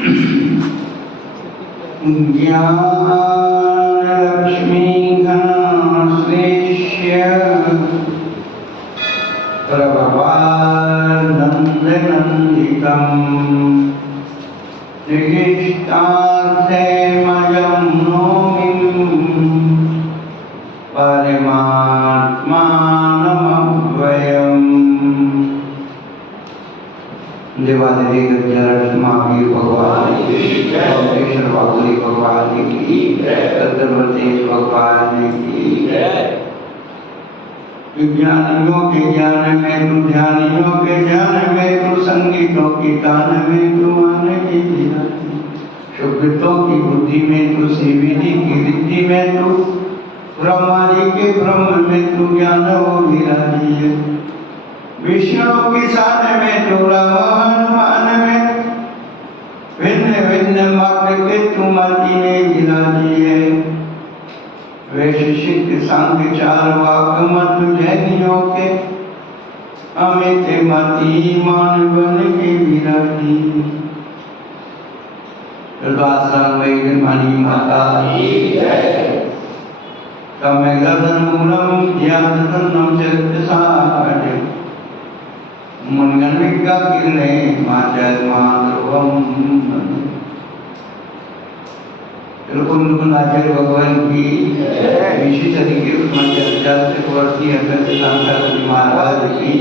ज्ञानलक्ष्मीघनाश्लेष्य प्रभवानन्दनन्दितम् निशिष्टार्थमयं नौमिं परमात्मानमव्ययम्। देवादिदेव महावीर भगवान की, बाहुली भगवान की, सत्यवती भगवान की। विज्ञानियों के ज्ञान में तू, ध्यानियों के ज्ञान में तू, संगीतों की तान में तू, आने की शुभ्रतों की बुद्धि में तू, श्रीविधि की रिद्धि में तू, ब्रह्मा जी के ब्रह्म में तू, ज्ञान हो विराजी है। विष्णु की शान में तू, हनुमान में भिन्न भिन्न मार्ग के तू मति में विराजी है। वैशिष्ट सांख्य चार वाक मत जैनियों के अमित मति मान बन के विराजी। मणि माता कमेगदनमूलम ध्यानम चरित्रसारं मुनिगण विज्ञा किरणे माचर्माध्रुवम। आचार्य भगवान की विशेष वर्ती महाराज की,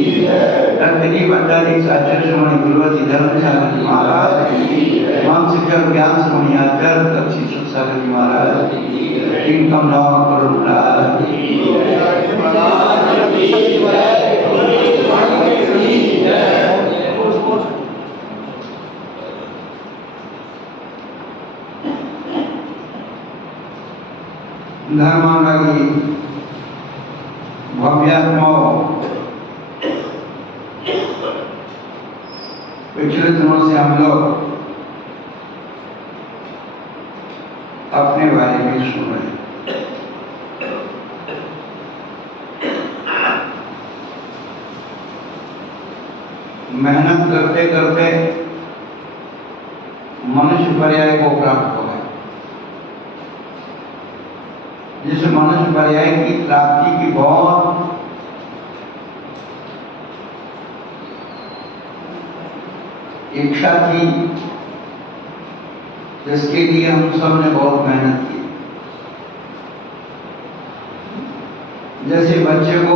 रत्नी भट्टारी आचार्य श्रमणी गुरुवती धर्मशाला जी महाराज की, माम शिक्षक ज्ञान श्रमणी आचार्य तक्षी सुखसागर जी महाराज की, इनकम नाम करुणा धर्मांगी भव्यात्माओं। पिछले दिनों से हम लोग अपने बारे में सुन रहे हैं। मेहनत करते करते मनुष्य पर्याय को प्राप्त हो गए। जिस मनुष्य पर्याय की प्राप्ति की बहुत इच्छा थी, जिसके लिए हम सब ने बहुत मेहनत की। जैसे बच्चे को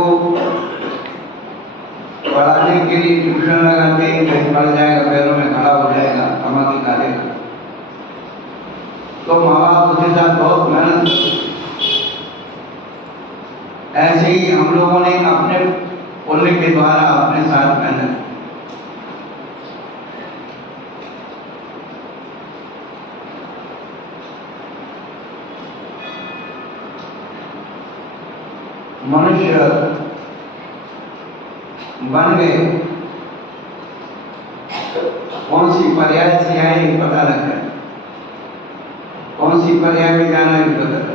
पढ़ाने के लिए ट्यूशन लगाते हैं, कहीं पढ़ जाएगा, पैरों में खड़ा हो जाएगा, कमाती करेगा, तो माँ बाप उसके साथ बहुत मेहनत करते। ऐसे ही हम लोगों ने अपने पुण्य के द्वारा अपने साथ मेहनत। मनुष्य बन गए, कौन सी पर्याय से आए पता लग गया, कौन सी पर्याय में जाना है पता लग।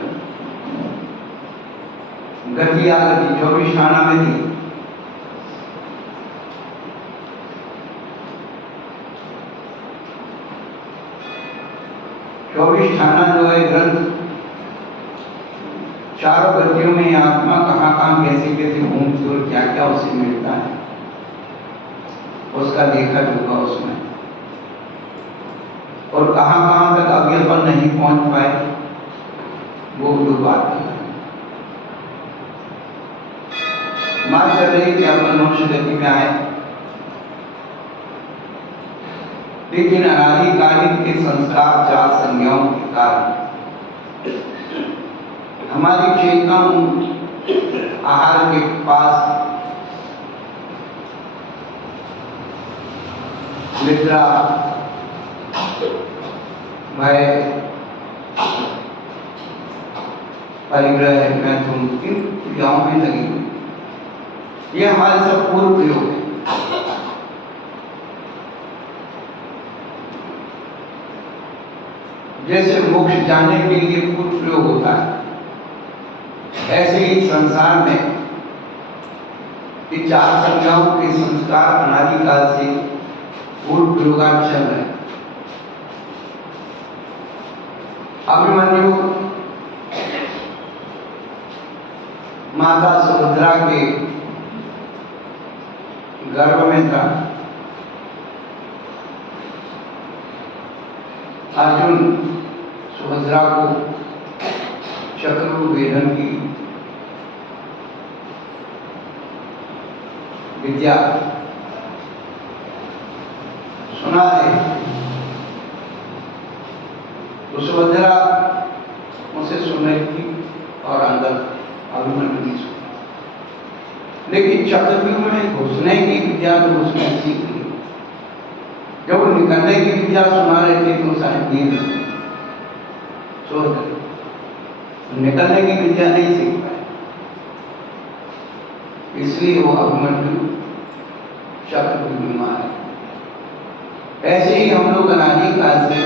गति आगति 24 खाना में थी। चौबीस खाना जो है ग्रंथ, चारों गतियों में आत्मा कहाँ कहाँ कैसे कैसे घूमती और क्या क्या उसे मिलता है, उसका देखा जोगा उसमें। और कहाँ कहाँ तक अभी अपन नहीं पहुंच पाए, वो जो बात है। बात कर रही कि अपन मनुष्य गति में आए, लेकिन अनादिकालिक के संस्कार चार संज्ञाओं के कारण हमारी चेतनाओं आहार के पास निद्रा, भय, परिग्रह, मैथुन, इन क्रियाओं में लगी हुई। ये हमारे सब पूर्व प्रयोग है। जैसे मोक्ष जाने के लिए पूर्व प्रयोग होता है, ऐसे ही संसार में ये चार संज्ञाओं के संस्कार अनादिकाल से पूर्व प्रयोगात चल रहे हैं। अभिमन्यु माता सुभद्रा के गर्भ में था। अर्जुन सुभद्रा को चक्रव्यूह की विद्या सुना दे तो सुभद्रा उसे सुन रही थी और अंदर अभिमन्यु नहीं सुना, लेकिन चक्रव्यूह में घुसने की विद्या तो उसने सीख ली। जब वो निकलने की विद्या सुना रहे थे तो शायद नींद सो गए, निकलने की विद्या नहीं सीख पाए, इसलिए वो अभिमन्यु चक्रव्यूह में मारे। ऐसे ही हम लोग अनादिकाल से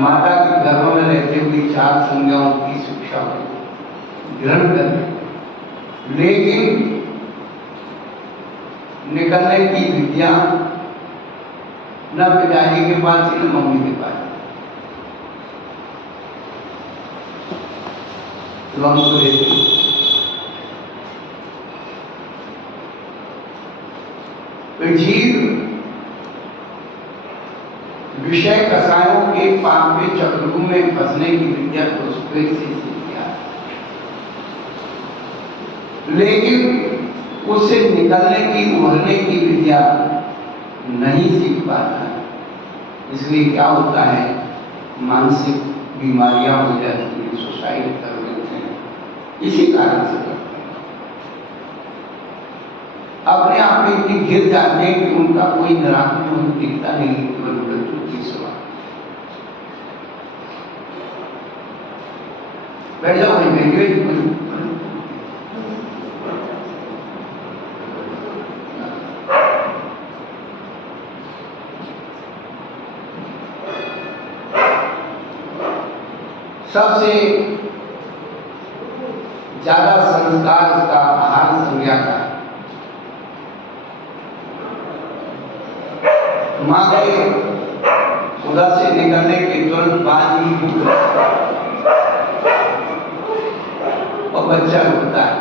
माता के गर्भ में रहते हुए 4 संज्ञाओं की शिक्षा ग्रहण करते, लेकिन निकलने की विद्या न पिताजी के पास न मम्मी के पास, तो हमको देते तो जीव विषय कसायों के पाप के चक्रव्यूह में फंसने की विद्या को उसको से सीख गया, लेकिन उससे निकलने की उभरने की विद्या नहीं सीख पाता। इसलिए क्या होता है, मानसिक बीमारियां हो जाती हैं, सुसाइड कर लेते हैं, इसी कारण से करते हैं। अपने आप में इतनी घिर जाते हैं कि उनका कोई निराकरण उन्हें दिखता नहीं, केवल मृत्यु की सेवा। बैठ जाओ वहीं बैठिए। सबसे ज्यादा संस्कार का आहार संज्ञा का माँ के उधर से निकलने के तुरंत बाद ही भूख और बच्चा रोता है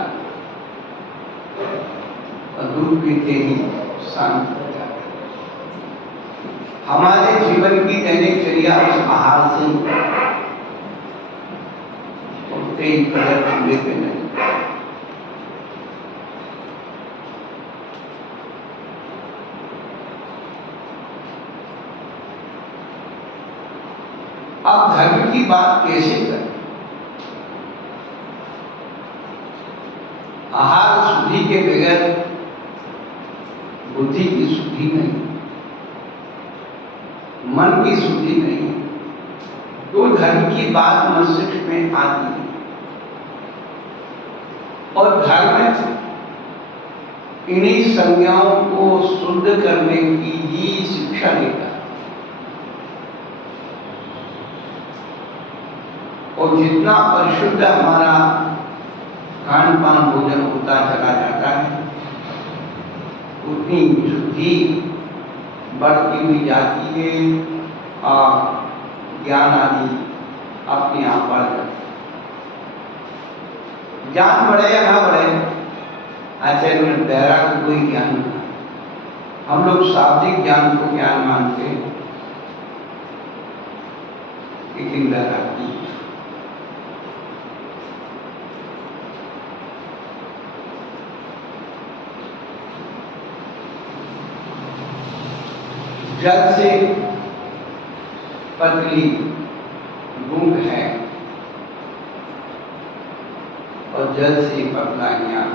और दूध पीते ही शांत हो जाता है। हमारे जीवन की दैनिकचर्या उस आहार से उठते ही प्रगट चूल्हे पे नहीं। अब धर्म की बात कैसे करें? आहार शुद्धि के बगैर बुद्धि की शुद्धि नहीं, मन की शुद्धि नहीं, तो धर्म की बात मस्तिष्क में आती है और धर्म इन्हीं संज्ञाओं को शुद्ध करने की ही शिक्षा देता है। और जितना परिशुद्ध हमारा खान पान भोजन होता चला जाता है, उतनी शुद्धि बढ़ती हुई जाती है और ज्ञान आदि अपने आप बढ़ जाता है। ज्ञान बढ़े या ना बढ़े, आचार्य में बहरा को कोई ज्ञान नहीं। हम लोग शाब्दिक ज्ञान को ज्ञान मानते हैं, लेकिन बहरा की जल से पतली गूंग है और जल से पतला ज्ञान।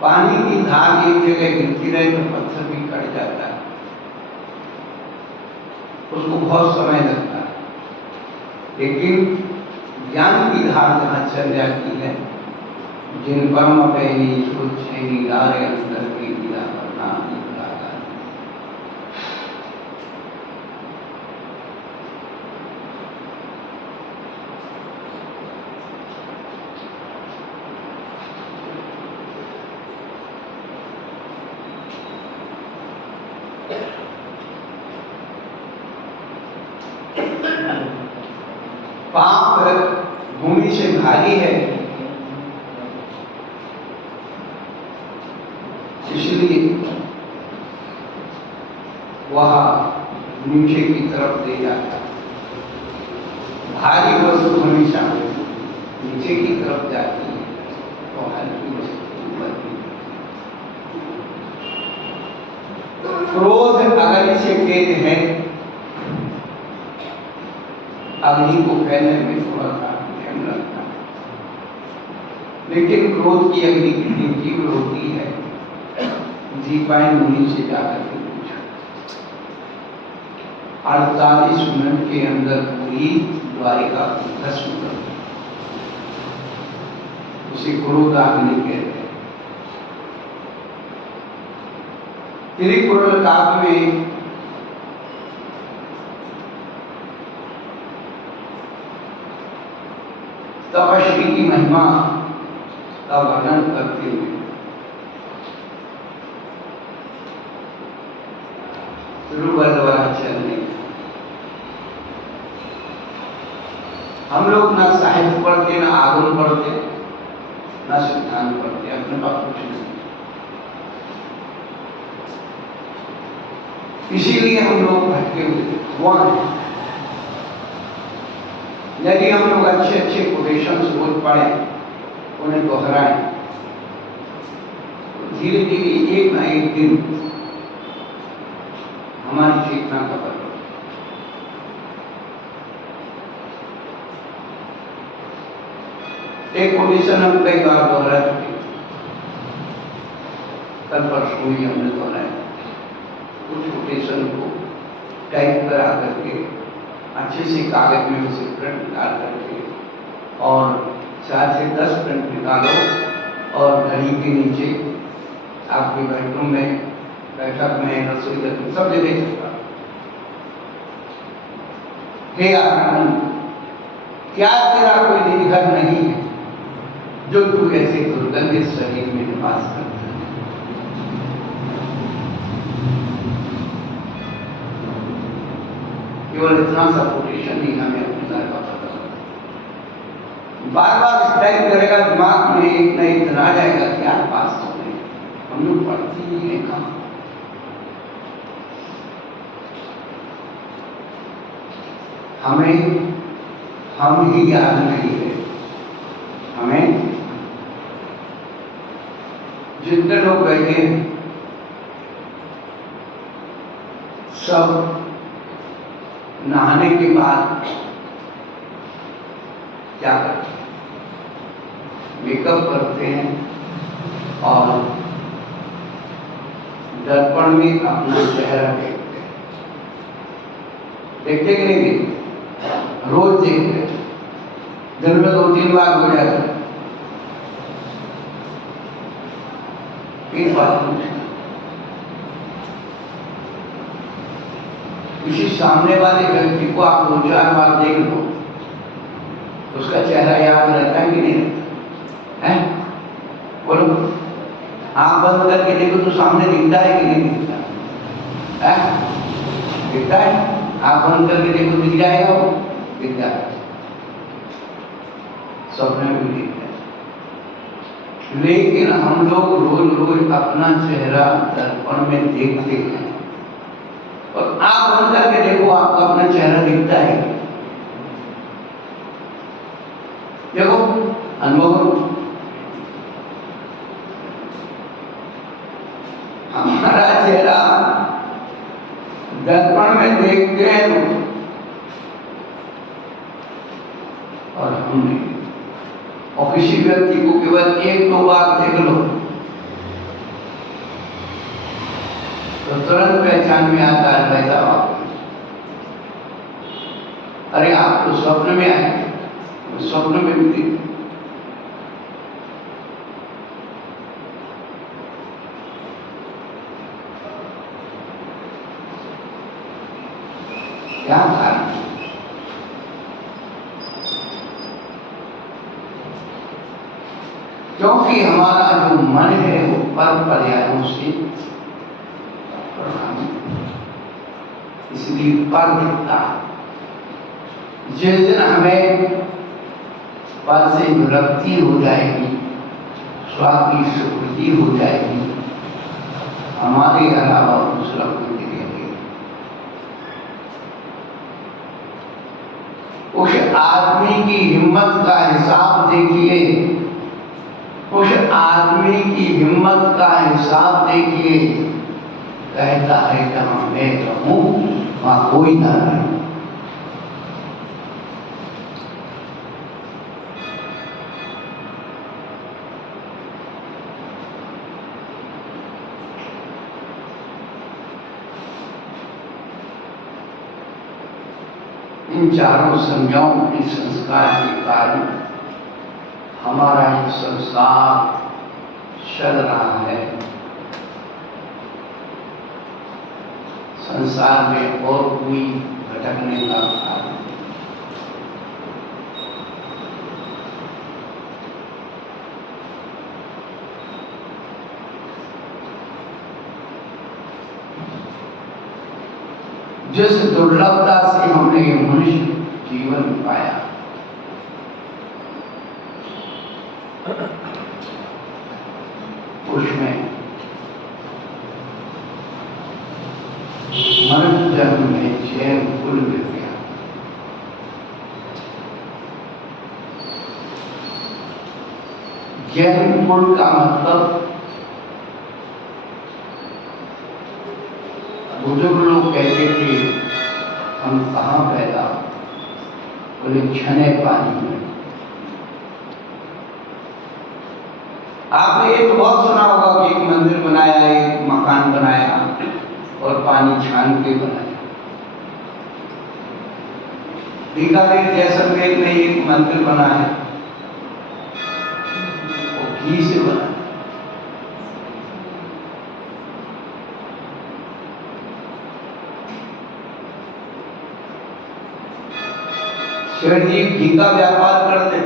पानी की धार एक जगह गिरती रहे तो पत्थर भी कट जाता है, उसको बहुत समय लगता है, लेकिन ज्ञान की धार जहां चल जाती है, जिन परम पैनी सोचेनी डारे अंदर की गिरा करना निकला। पाप भूमि से भारी है, इसलिए वह नीचे की तरफ ले जाता है। भारी वस्तु हमेशा नीचे की तरफ जाती है तो हल्की वस्तु ऊपर की। क्रोध अग्नि से तेज है, अग्नि को फैलने में थोड़ा सा टाइम लगता है, लेकिन क्रोध की अग्नि कितनी तीव्र होती है, दीपायन मुनि से जाकर के पूछा। 48 मिनट के अंदर पूरी द्वारिका भस्म कर दी। उसे क्रोधाग्नि कहते हैं। त्रिपुर काव्य में तपस्वी की महिमा का वर्णन करते हुए चलने, हम लोग ना साहित्य पढ़ते, ना आगम पढ़ते, ना सिद्धांत पढ़ते, अपने पास कुछ नहीं। इसीलिए हम लोग भटके हुए। यदि हम लोग अच्छे अच्छे कोटेशंस रोज पढ़े, उन्हें दोहराएं, तो धीरे धीरे एक ना एक दिन हमारी चेतना का बदल। एक कोटेशन हम कई बार दोहरा चुके, कल परसों ही हमने दोहराया। कुछ कोटेशन को टाइप करा करके अच्छे से कागज में उसे प्रिंट निकाल करके और 4 से 10 प्रिंट निकालो और घड़ी के नीचे आपके बेडरूम में, बैठक में, रसोई घर में, सब जगह चलता। हे आनंद, क्या तेरा कोई निर्घर नहीं है जो तू ऐसे दुर्गंधित शरीर में निवास करता है? केवल इतना सा कोटेशन ही हमें अपने घर का पता होता। बार बार स्ट्राइक करेगा दिमाग में, एक न एक दिन आ जाएगा कि यार पास हो गए, हम लोग पढ़ती ही है कहाँ। हमें हम ही याद नहीं है। हमें जितने लोग बैठे हैं सब नहाने के बाद क्या करते हैं? मेकअप करते हैं और दर्पण में अपना चेहरा देखते हैं। देखते कि नहीं देखते? रोज देखते हैं, दिन में 2-3 बार हो जाता है। एक बात पूछना, किसी सामने वाले व्यक्ति को आप 2-4 बार देख लो, उसका चेहरा याद रहता है कि नहीं रहता है? बोलो, आंख बंद करके देखो तो सामने दिखता है कि नहीं दिखता है? दिखता है। आंख बंद करके देखो, दिख जाएगा वो, दिख जाएगा। सपने में दिखता है। लेकिन हम लोग रोज रोज अपना चेहरा दर्पण में देखते हैं और आंख बंद करके देखो, आपको अपना चेहरा दिखता है? देखो, अनुभव करो। हमारा चेहरा दर्पण में देखते हैं और हम नहीं। और किसी व्यक्ति को केवल 1-2 बार देख लो तो तुरंत पहचान में आता है, भाई साहब, अरे आप तो स्वप्न में आए, स्वप्न में भी देख। क्या कारण? क्योंकि हमारा जो मन है वो पर पर्यायों से प्रभावित, इसलिए पर दिखता है। जिस दिन हमें पर से विरक्ति हो जाएगी, स्वाद की स्वीकृति हो जाएगी, हमारे अलावा दूसरा कोई दिखेंगे। उस आदमी की हिम्मत का हिसाब देखिए, उस आदमी की हिम्मत का हिसाब देखिए। कहता है जहां मैं रहूं वहां कोई ना रहे। इन चारों संज्ञाओं के संस्कार के कारण हमारा ये संसार चल रहा है। संसार में और कोई भटकने का कारण नहीं। जिस दुर्लभता से हमने ये मनुष्य जीवन पाया, उसमें मनुष्य जन्म में चैन कुल मिल गया। जैन कुल का मतलब बुजुर्ग लोग कहते थे हम कहाँ पैदा, बोले छने पानी में। आपने ये तो बहुत सुना होगा कि एक मंदिर बनाया, एक मकान बनाया और पानी छान के बनाया। बीकानेर जैसलमेर में एक मंदिर बना है, वो घी से बना। सेठ जी घी का व्यापार करते,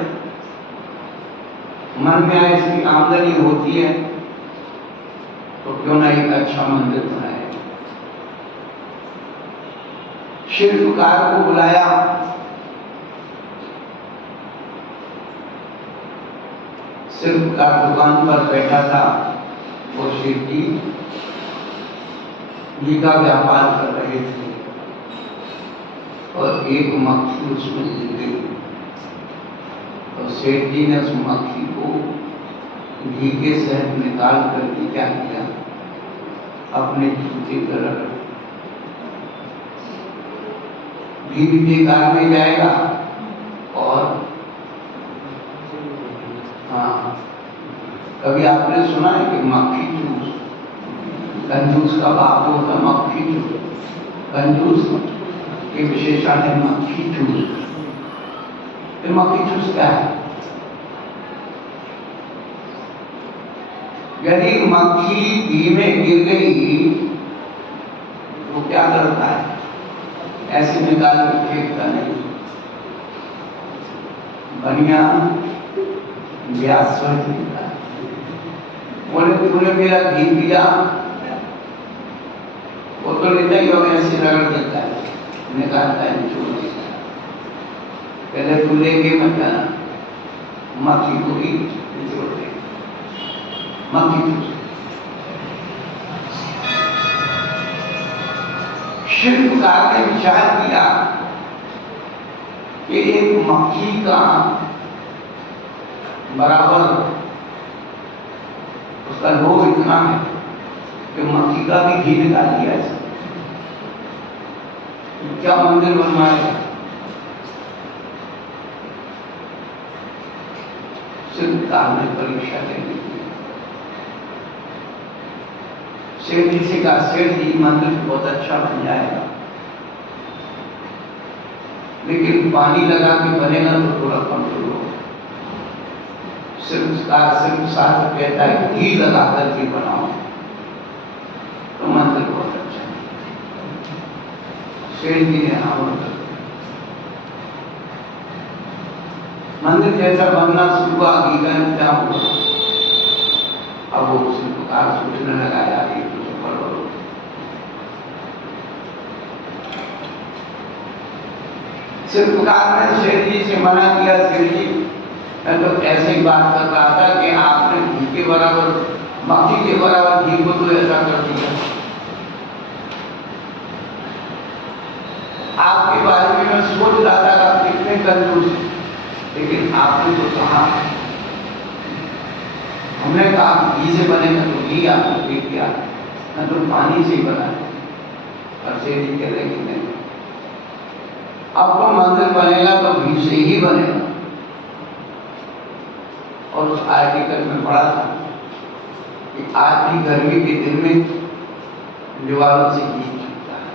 मन में आए इसकी आमदनी होती है तो क्यों ना एक अच्छा मंदिर बनाए। शिल्पकार को बुलाया, शिल्पकार दुकान पर बैठा था, वो सेठ जी घी का व्यापार कर रहे थे और एक मक्खी उसमें गिर गई। तो सेठ जी ने उस मक्खी को घी के शहद निकाल करके क्या किया, अपने जूते पर रख। घी भी बेकार में जाएगा और हाँ, कभी आपने सुना है कि मक्खी चूस, कंजूस का बाप होता मक्खी चूस। कंजूस के विशेषण है मक्खी चूस। तो मक्खी चूस क्या है? यदि मक्खी घी में गिर गई तो क्या करता है? ऐसे निकाल के फेंकता नहीं, बढ़िया ब्याज सोच देता है। बोले तूने मेरा घी पिया, वो तो लेता ही और ऐसे रगड़ देता है, निकालता है, छोड़ देता है। पहले तू लेके मत जाना, मक्खी को भी छोड़ दे। मक्खी शिल्पकार ने विचार किया कि एक मक्खी का बराबर उसका लोभ इतना है कि मक्खी का भी घी निकाल दिया है। क्या मंदिर बनवाएगा? शिल्पकार ने परीक्षा ले ली। सेठ जी से कहा, सेठ जी मंदिर बहुत अच्छा बन जाएगा, लेकिन पानी लगा के बनेगा तो थोड़ा कमजोर होगा। शिल्पशास्त्र कहता है घी लगा करके बनाओ तो मंदिर बहुत अच्छा है। सेठ जी ने हाँ बोला। मंदिर जैसा बनना शुरू हुआ, घी का इंतजाम हुआ। अब वो शिल्पकार सोचने लगा, यार ये तो सफल हो। शिल्पकार ने शेर जी से मना किया, शेर जी मैं तो ऐसे ही बात कर रहा था कि आपने घी के बराबर, मक्खी के बराबर घी को तो ऐसा कर दिया। आपके बारे में मैं सोच रहा था आप कितने कंजूस, लेकिन आपने तो कहा, हमने कहा घी से बनेगा तो घी आपने दे दिया, न तो पानी से ही बना। और शेर जी कह रहे कि नहीं, आपका मंदिर बनेगा तो घी से ही बनेगा। और उस आर्टिकल में पढ़ा था कि आज भी गर्मी के दिन में दीवारों से घी छूटता है,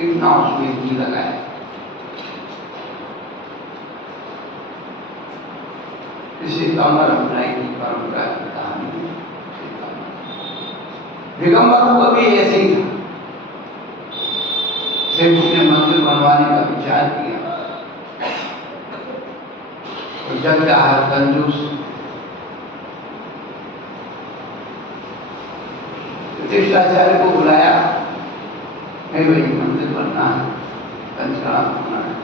इतना उसमें घी लगा है। इसी कमर अपनाई की परंपरा की कहानी। दिगंबरों का भी ऐसे ही था। सेठ जी ने मंदिर बनवाने का विचार किया, और जग रहा कंजूस प्रतिष्ठाचार्य को बुलाया, नहीं भाई मंदिर बनना है, पंचकड़ा बनना है।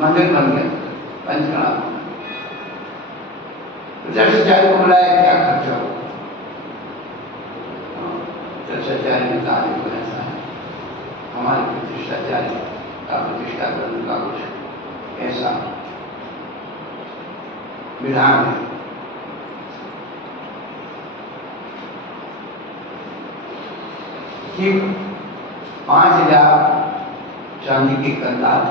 मंदिर बन गया, पंचकड़ा बनना। प्रतिष्ठाचार्य को बुलाया, क्या खर्चा होगा? प्रतिष्ठाचार्य ने कहा देखो ऐसा है, हमारे प्रतिष्ठाचार्य का प्रतिष्ठा करने का कुछ ऐसा विधान है कि 5000 चांदी के कंधार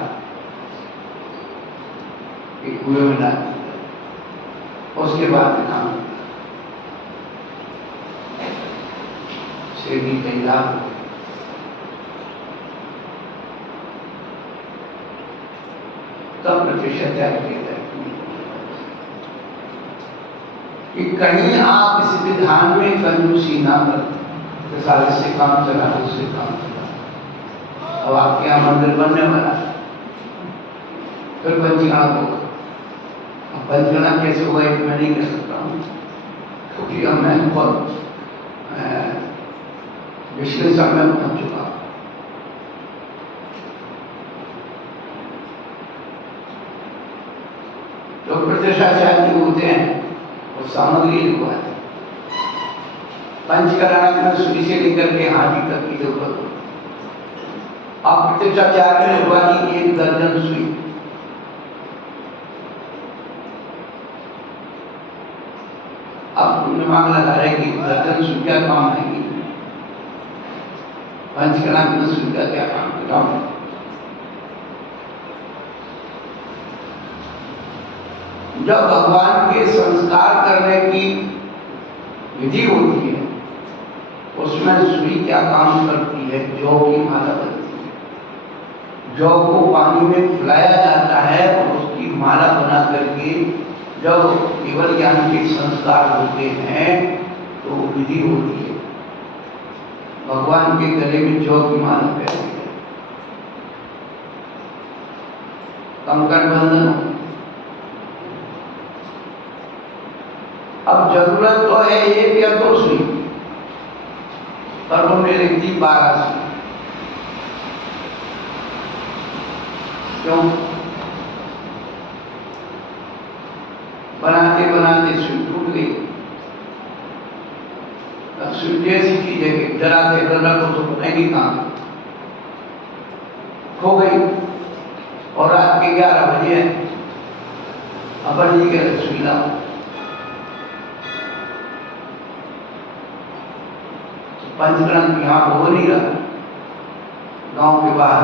एक कुएं में डाल, उसके बाद काम शेर जी तैयार। तब प्रतिष्ठाचार्य कहता है कि कहीं आप इस विधान में कंजूसी ना करें, साल से काम चला, उससे काम चला, अब आपके यहाँ मंदिर बनने वाला है, फिर पंचगणा होगा। अब पंचगणा कैसे होगा एक मैं नहीं कह सकता हूँ, क्योंकि अब मैं बहुत विश्लेषण में पहुंच चुका। जो प्रतिष्ठाचार्य होते हैं वो सामग्री लिखवाते, पंचकरण में सुई से लेकर के हाथी तक की जरूरत हो। आप प्रतिष्ठाचार्य ने लिखवा दी 1 दर्जन सुई। आप दिमाग लगा रहे कि दर्जन सुई क्या काम आएगी, पंचकरण में सुई का क्या काम बताओ। जब भगवान के संस्कार करने की विधि होती है, उसमें सुई क्या काम करती है? जौ की माला बनती है। जौ को पानी में फुलाया जाता है और उसकी माला बना करके जब केवल ज्ञान के संस्कार होते हैं तो विधि होती है। भगवान के गले में जौ की माला पहनती है, कंकड़ बंधन। अब जरूरत तो है 1 या 2 सुई, पर उन्होंने लिख दी 12 सुई। क्यों? बनाते बनाते सुई टूट गई। सुई ऐसी चीज है कि जरा से रखो तो नहीं कहाँ खो गई। और रात के 11 बजे अपन जी के सुई लाओ, पंचकरण यहाँ हो नहीं रहा, गांव के बाहर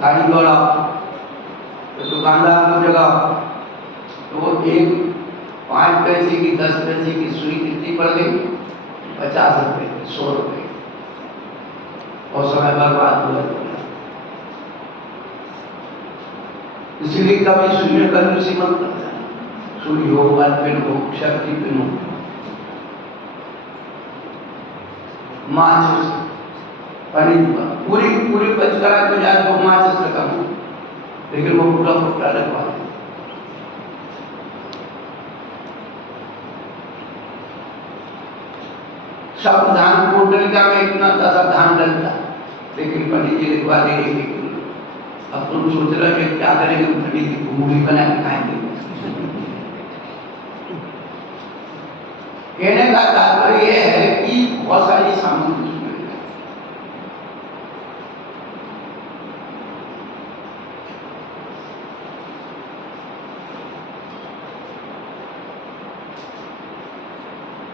गाड़ी दौड़ाओ तो दुकानदार को जगाओ, तो वो 5 पैसे की 10 पैसे की सुई कितनी पड़ गई? 50 रुपए, 100 रुपए, और समय बर्बाद हुआ। इसलिए कभी सुई में कंजूसी मत करना। सुई हो, पिन हो, शक्ति पिन हो, माचिस पूरी पंचकरा को जाकर वो माचिस रखा, लेकिन वो पूरा फुटरा रखवा दे। सावधान कुंडलिका में इतना सावधान रहता, लेकिन पंडित जी लिखवा देंगे कि अब तुम सोच रहे हो क्या करेंगे, पंडित जी को मूवी बना के खाएंगे। कहने का तात्पर्य यह है कि बहुत सारी सामग्री उसमें है।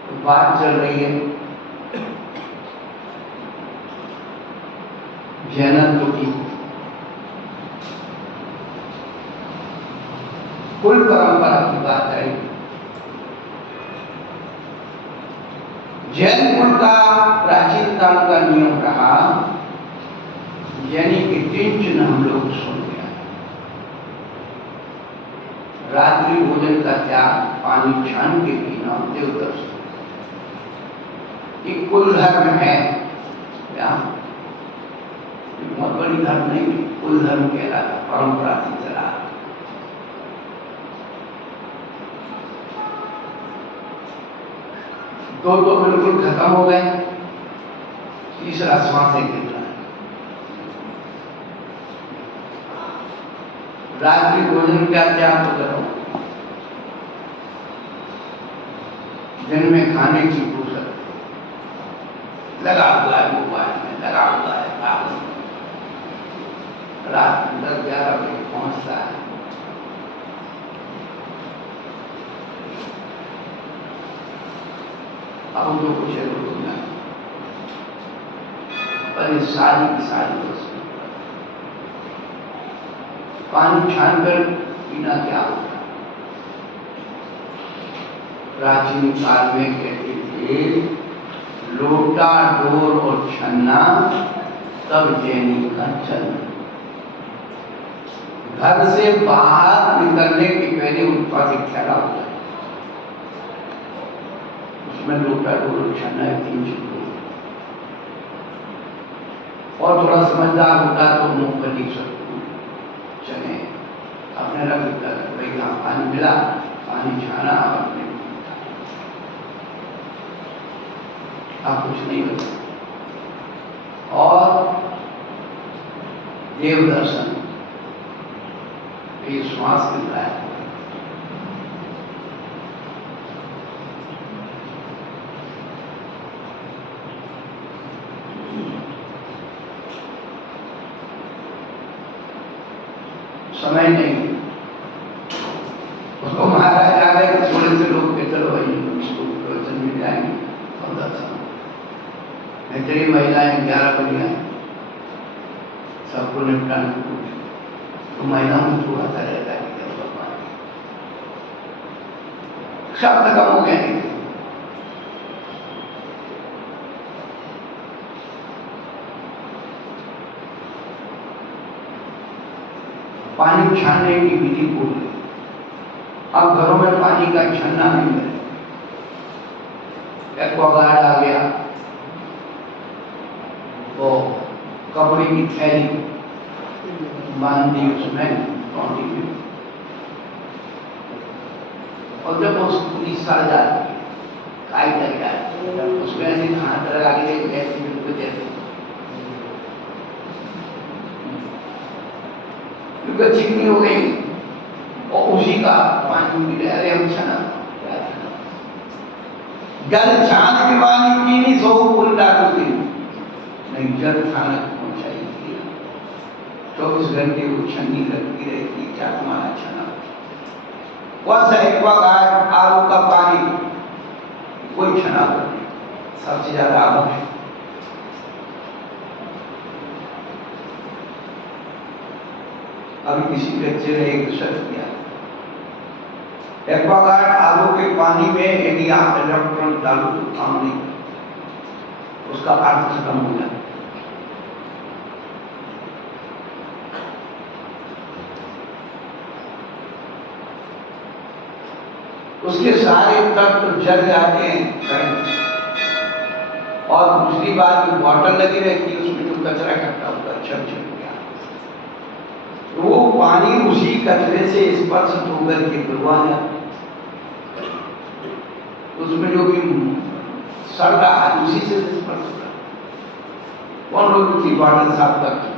तो बात चल रही है जैनत्व की। कुल परंपरा की बात आई। जैन कुल का प्राचीन काल का नियम रहा, जैनी के 3 चिन्ह हम लोग सुन गया। रात्रि भोजन का त्याग, पानी छान के पीना, देवदर्शन। ये कुल धर्म है क्या? बहुत बड़ी धर्म नहीं, कुल धर्म कहलाता, परंपरा से चला। दो तो बिल्कुल खत्म हो गए, तीसरा श्वासें गिर रहा है। रात्रि भोजन का त्याग तो करो, दिन में खाने की फुर्सत, लगा हुआ है मोबाइल में, लगा हुआ है काम, रात 10-11 बजे पहुंचता है। अब जो कुछ है दुनिया, पर इस सारी की सारी वस्तु पानी छान कर पीना क्या होता? प्राचीन काल में कहते थे लोटा, डोर और छन्ना तब जैनी का जन्म। घर से बाहर निकलने के पहले उनका एक थैला होता है, उसमें लोटा, डोर और छन्ना 3 चीज। और थोड़ा समझदार होता तो मूंगफली चने अपने रख देता था, भाई यहाँ पानी मिला, पानी छाना अपने। आप कुछ नहीं होता। और देव दर्शन, ये श्वास मिलता है। समय नहीं, उसको महाराज आ गए, थोड़े से लोग के चलो भाई उसको प्रवचन मिल जाएंगे और दर्शन। तेरी महिलाएं 11 बजे आए, सबको निपटाने को, तो महिलाओं में थोड़ा सा रहता है कि सब खत्म हो गए। पानी छानने की विधि भूल गई। अब घरों में पानी का छन्ना नहीं है, एक्वागार्ड आ गया, वो कपड़े की थैली बांध दी उसमें टोंटी में, और जब वो पूरी सड़ जाती है, काई लग जाती है, उसमें ऐसे हाथ लगा के ऐसे बिल्कुल जैसे, क्योंकि चिकनी हो गई और उसी का पानी पी रहे। अरे हम छना जल छान के पानी पीनी सो उल्टा कुछ नहीं, जल छानक पहुंचाई 24 घंटे वो छन्नी लगती रहती, क्या तुम्हारा छना? कौन सा एक्वागार्ड, आरू का पानी, कोई छना नहीं, सबसे ज्यादा आवश्यक। अभी किसी बच्चे ने एक रिसर्च किया, एक्वागार्ड आलू के पानी में यदि आप इलेक्ट्रॉन डालो तो काम नहीं, उसका अर्थ खत्म हो जाता। उसके सारे तत्व जल जाते हैं। और दूसरी बात, जो बॉटल लगी रहती है उसमें जो कचरा इकट्ठा होता है, छप गया, तो वो पानी उसी कचरे से स्पर्श होकर के डुबा जाता, उसमें जो भी सड़ रहा है उसी से स्पर्श होता। कौन रोज की बॉटल साफ करता है?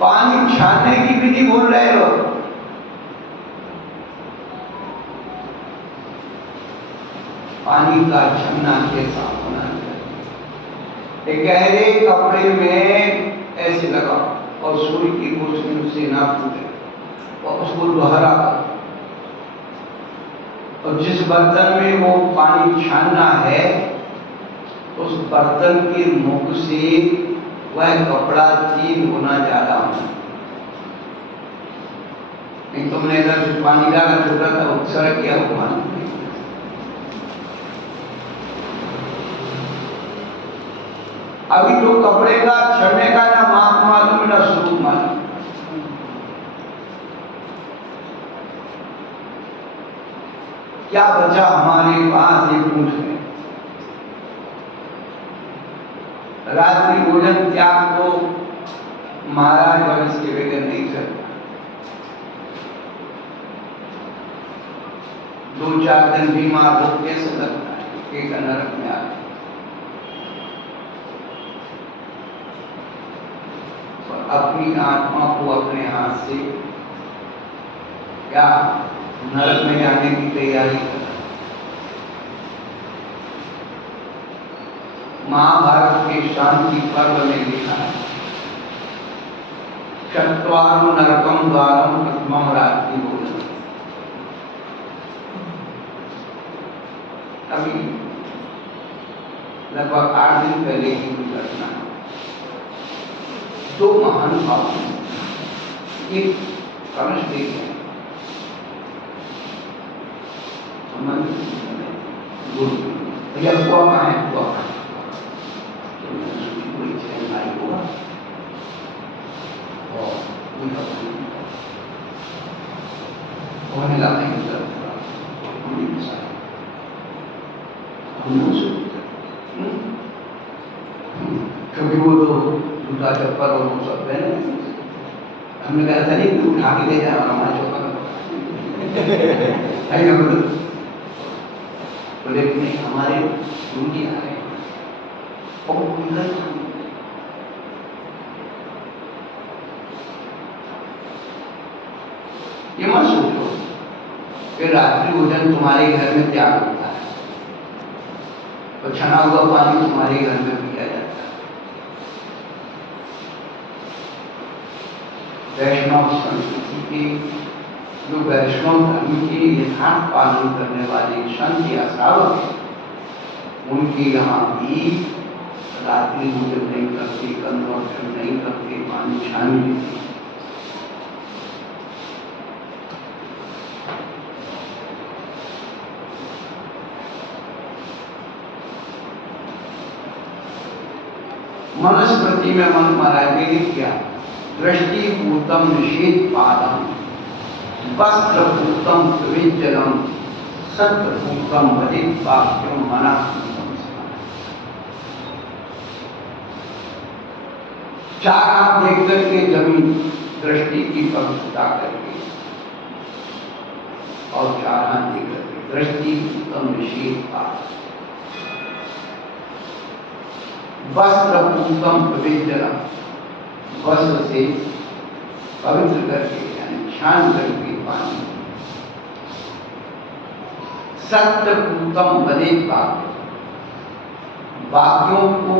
पानी छानने की विधि भूल रहे हो। पानी का छन्ना कैसा होना चाहिए? एक गहरे कपड़े में ऐसे लगाओ और सूर्य की रोशनी उससे ना फूटे और उसको दोहरा करो। और जिस बर्तन में वो पानी छानना है उस बर्तन के मुख से वह कपड़ा 3 गुना ज्यादा होना। नहीं तुमने इधर से पानी डाला छोटा था उत्सर्ग किया वो पानी। अभी तो कपड़े का छड़ने का ना माप मालूम ना स्वरूप मालूम। क्या बचा हमारे पास एक ऊँट में? रात्रि भोजन त्याग को महाराज और इसके बगैर नहीं करता। 2-4 दिन बीमार हो कैसे लगता है? एक नरक में आ और अपनी आत्मा को अपने हाथ से क्या नरक में जाने की तैयारी कर। महाभारत के शांति पर्व में लिखा है चत्वारो नरकम द्वारम प्रथमम रात्रि भोजन। अभी लगभग 8 दिन पहले की घटना। 2 महान भाव एक कलश देखे गुरु भैया हुआ कहाँ है? हुआ कोई चैनाई हुआ और होने लगा क्योंकि वो तो जूता चप्पल और वो सब पहने। हमने कहा था नहीं तू उठा के ले जा हमारे चौका तो लेकिन हमारे गुरुजी आ रहे हैं और ये मत सोचो कि रात्रि भोजन तुम्हारे घर में त्याग होता है और छना हुआ पानी तुम्हारे घर में पिया जाता है। वैष्णव संस्कृति के जो वैष्णव धर्म के यथार्थ पालन करने वाले संत या साधक हैं उनके यहाँ भी रात्रि भोजन नहीं करते, कंजम्पशन नहीं करते, पानी छान लेते। मनुस्मृति में मन महाराज ने किया दृष्टि भूतम निषेध पादम वस्त्र भूतम प्रविजलम सत्य भूतम वदित वाक्यम मना। चार हाथ देख करके जमीन दृष्टि की पवित्रता करके और चार हाथ देख करके दृष्टि भूतम निषेध पादम वस्त्र पूतम पवित्रम वस्त्र से पवित्र करके यानी छान करके पानी। सत्य पूतम वदित वाक्य वाक्यों को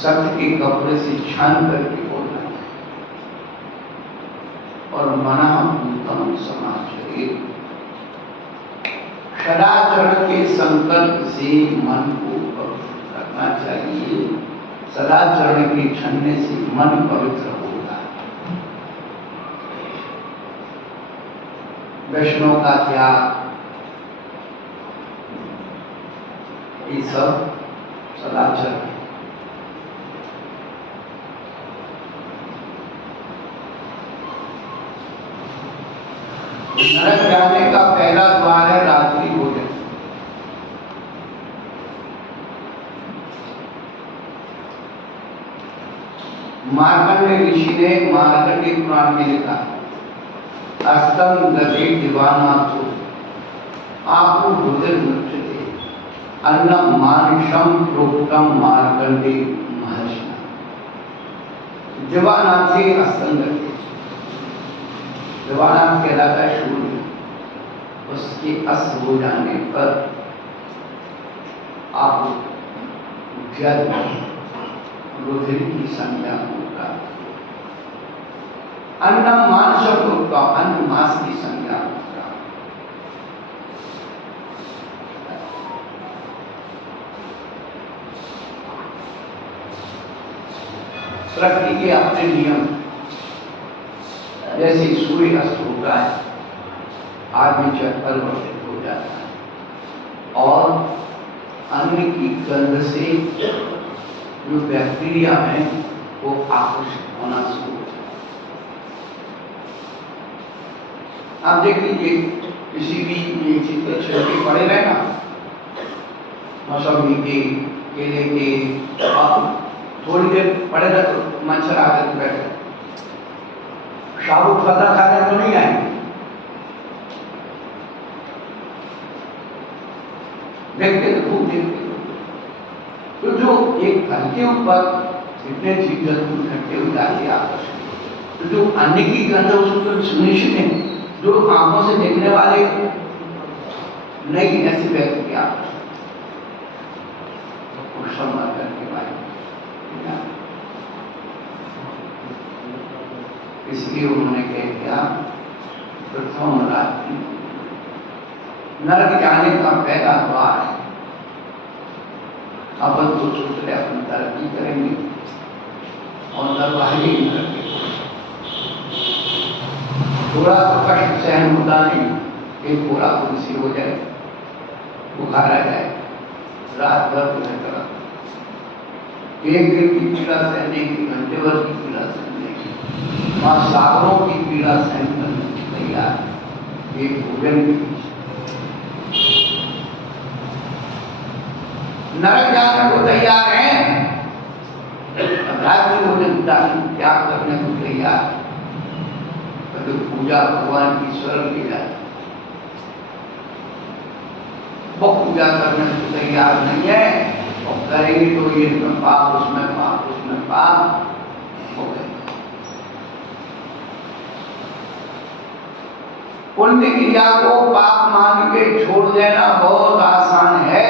सत्य के कपड़े से छान करके बोलना है। और मना पूतम समाचरित सदाचरण के संकल्प से मन को करना चाहिए। सदाचरण के छन्ने से मन पवित्र होता है। वैष्णव का त्याग ये सब सदाचरण। नरक जाने का पहला द्वार है रात्रि भोजन। मार्कंडेय ऋषि ने मार्कंडेय पुराण में लिखा अस्तम गति दीवाना तो आपको भोजन मुच्यते अन्नम मानुषम प्रोक्तम मार्कंडे महर्षि जवानाथे असंगते। जवानाथ कहलाता है शून्य, उसके अस्त हो जाने पर आप जल रुधिर की संज्ञा होगा। अन्नम मानुषम प्रोक्तम अन्न मास की संज्ञा होगा। प्रकृति के अपने नियम, जैसे सूर्य अस्त होता है आदमी परिवर्तित हो जाता है और अन्न की गंध से जो बैक्टीरिया है वो आकर्षित होना शुरू हो जाता है। आप देख लीजिए किसी भी चित्र छिलके पड़े रहे ना, मौसमी के, केले के, और थोड़ी देर पड़े रहे तो मच्छर आकर बैठे। शाहरुख फता खाने तो नहीं आएंगे, देखते तो खूब देखते। तो जो एक फल के ऊपर इतने जीव जंतु इकट्ठे हो जाते आकर्षण, तो जो अन्न की गंध उसको सुनिश्चित है, जो आंखों से देखने वाले नहीं ऐसे व्यक्ति की आकर्षण करने वाले। इसलिए उन्होंने कह दिया प्रथम रात्रि नरक जाने का पहला द्वार है। अपन तो सोच रहे अपन तरक्की करेंगे और दरवाजे नरक के थोड़ा कष्ट सहन होता नहीं, एक पूरा कुर्सी हो जाए, बुखार आ जाए, रात भर पूरा करा, एक दिन की पीड़ा सहने की, घंटे भर की पीड़ा सहने की, और सागरों की पीड़ा सहन करने की तैयार एक भोजन के पीछे। नरक जाने को तैयार हैं, अध्यात्मिक भोजन त्याग करने को तैयार, तो पूजा भगवान की स्वर्ण की जाए, वो पूजा करने को तैयार नहीं है, और करेंगे तो ये इसमें पाप, उसमें पाप, उसमें पाप हो गए। पुण्य क्रिया को पाप मान के छोड़ देना बहुत आसान है,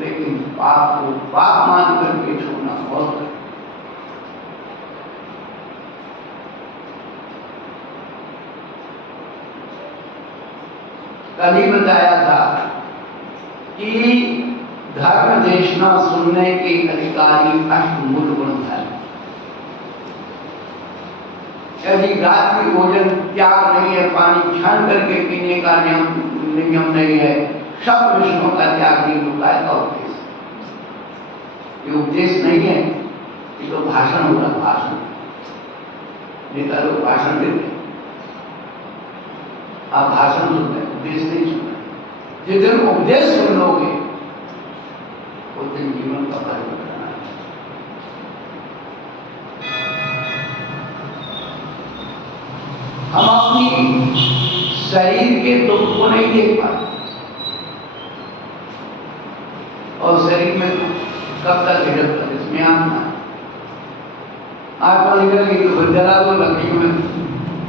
लेकिन पाप को पाप मान करके छोड़ना बहुत है। कल ही बताया था कि धर्म देशना सुनने के अधिकारी अष्टमूल गुणधर। यदि रात्रि भोजन त्याग नहीं है, पानी छान करके पीने का नियम नहीं है, सब विषयों का त्याग नहीं होता है का उपदेश। ये उपदेश नहीं है, ये तो भाषण हो रहा, भाषण। नेता लोग भाषण देते, आप भाषण सुनते हैं, उपदेश नहीं सुन रहे। जिस दिन उपदेश सुन लोगे उस दिन जीवन का परिवर्तन आएगा। हम अपनी शरीर के दुख को नहीं देख पाते, और शरीर में कब तक है, जब तक इसमें आत्मा निकल गई तो जला दो लकड़ियों में,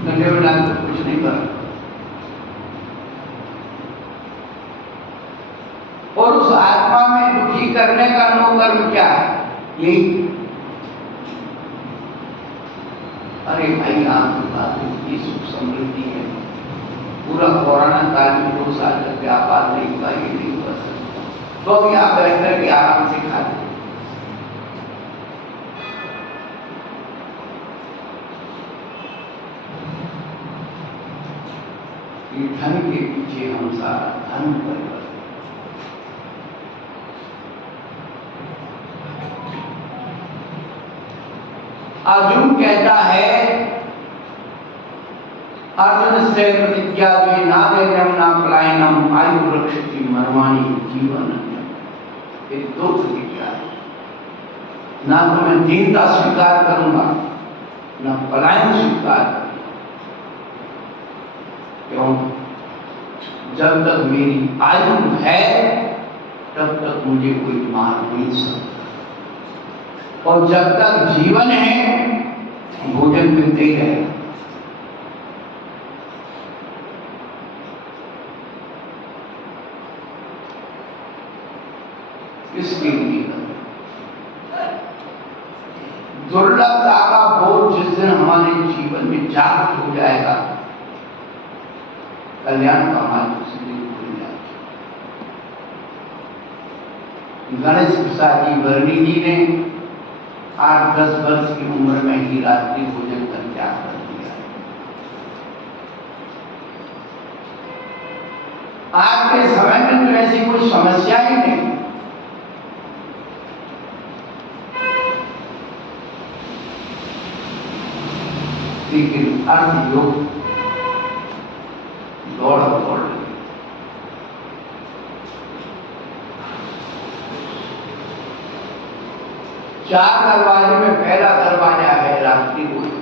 गड्ढे में डाल दो, कुछ नहीं कर। और उस आत्मा में दुखी करने का नो कर्म क्या है? यही, अरे भाई आपकी बात इतनी सुख समृद्धि है, पूरा कोरोना काल में 2 साल तक व्यापार नहीं हुआ, ये नहीं हुआ, तो भी आप बैठ करके आराम से खाते। ये धन के पीछे हम सारा धन परिवर्तन। अर्जुन कहता है, अर्जुन से प्रतिज्ञा द्वे ना देनम ना पलायनम आयु रक्षति मर्माणि जीवन। ये 2 प्रतिज्ञा है, ना तो मैं दीनता स्वीकार करूंगा, ना पलायन स्वीकार करूंगा। क्यों? जब तक मेरी आयु है तब तक मुझे कोई मार नहीं सकता, और जब तक जीवन है भोजन मिलते ही रहेगा। इसके लिए दुर्लभता का बोध जिस दिन हमारे जीवन में जागृत हो जाएगा, कल्याण का मार्ग उस दिन खुल जाएगा। गणेश प्रसाद जी वर्णी जी ने 8-10 वर्ष की उम्र में ही रात्रि भोजन का त्याग कर दिया। आज के समय में तो ऐसी कोई समस्या ही नहीं। लेकिन अर्थ योग दौड़ लगी। 4 दरवाजे में पहला दरवाजा है रात्रि भोजन,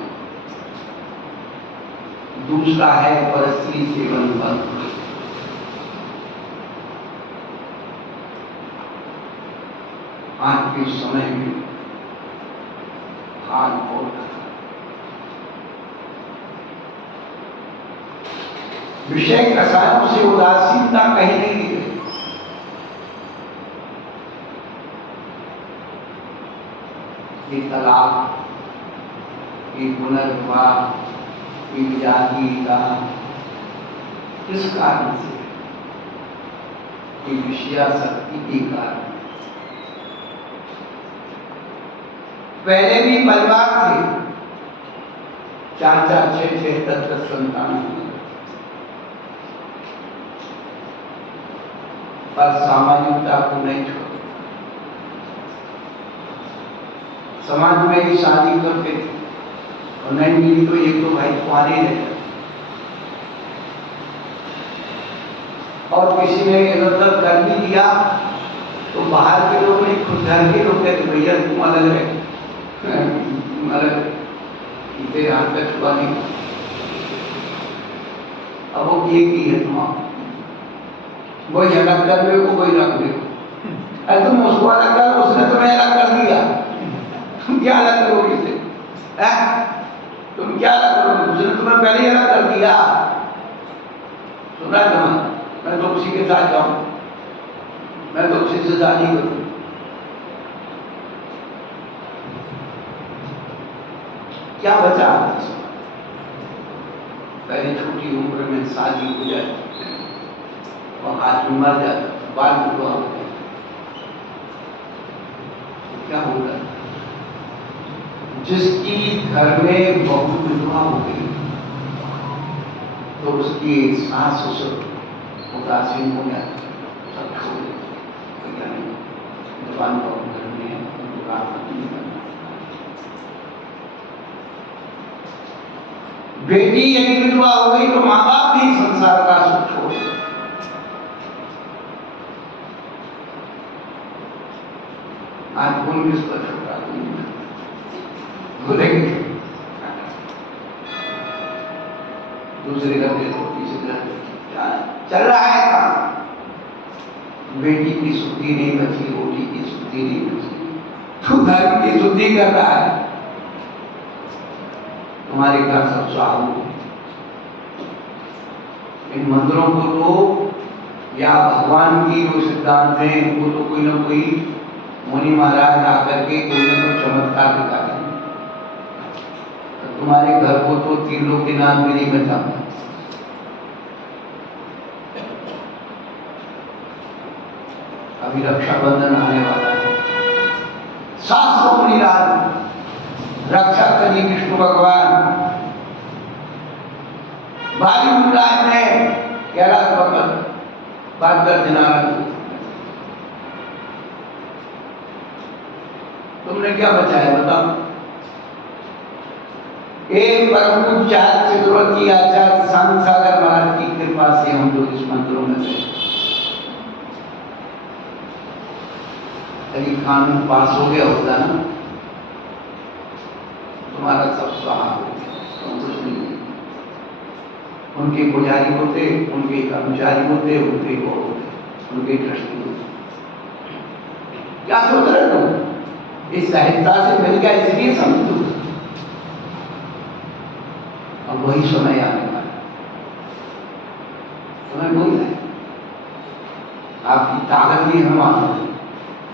दूसरा है परस्त्री सेवन पर। आज के समय में हाल बहुत विषय कसायों से उदासीनता कहीं नहीं दिख रही। ये तलाक, ये पुनर्विवाह, ये विजातीयता, किस कारण से? ये विषयासक्ति के कारण। पहले भी परिवार थे, 4-4, 6-6, 10-10 संतान, पर सामाजिकता को नहीं छोड़ा। समाज में ही शादी करके और नहीं मिली तो एक तो भाई कुंवारे रहे, और किसी ने इधर कर भी दिया तो बाहर के लोग नहीं, खुद घर के लोग कहते भैया तुम अलग रहे, अलग तेरे हाथ का छुआ नहीं। अब वो ये की है तुम वही अलग कर दे को वही रख दे। अरे तुम उसको अलग कर, उसने तुम्हें अलग कर दिया, तुम क्या अलग करोगे इसे? तुम क्या अलग करोगे? उसने तुम्हें पहले ही अलग कर दिया। सुना तुम्हें? मैं तो उसी के साथ जाऊं, मैं तो उसी से शादी करूं। क्या बचा? पहले छोटी उम्र में शादी हो जाए और आदमी मर जाता, बाल विवाह हो जाए, क्या होगा? जिसकी घर में बहू विधवा हो गई तो उसकी सास ससुर उदासीन हो जाते, सब छोड़ देते, जवान बहू घर में नहीं करना। बेटी यदि विधवा हो गई तो माँ बाप भी संसार का सुख छोड़ देते। आज कौन किस पर छोड़ा? बोलेंगे दूसरे घर में, तीसरे घर चल रहा है काम। बेटी की शुद्धि नहीं बची, रोटी की शुद्धि नहीं बची, तू धर्म की शुद्धि कर रहा है, तुम्हारे घर सब स्वाहा। इन मंदिरों को तो या भगवान की जो सिद्धांत है वो तो कोई ना कोई मुनि महाराज आकर के कोई ना कोई चमत्कार दिखाते हैं। तुम्हारे घर को तो 3 लोग के नाम भी नहीं बचा। अभी रक्षाबंधन आने वाला है, 700 मुनिराज रक्षा करिए विष्णु भगवान। भारी मुनिराज ने कैलाश पर्वत बात कर देना, तुमने क्या बचाया बताओ? एक परम पूज्य चतुर्वर्ती आचार्य शांत सागर महाराज की कृपा से हम लोग इस मंत्रों में से यदि कानून पास हो गया होता ना, तुम्हारा सब स्वाहा हो गया, तुम कुछ नहीं। उनके पुजारी होते, उनके कर्मचारी होते, उनके वो होते, उनके ट्रस्टी होते। क्या सोच रहे तुम? इस साहित्यता से मिल गया इसलिए समझो। अब वही समय आने वाला, समय वही है। आपकी ताकत नहीं हम मानो,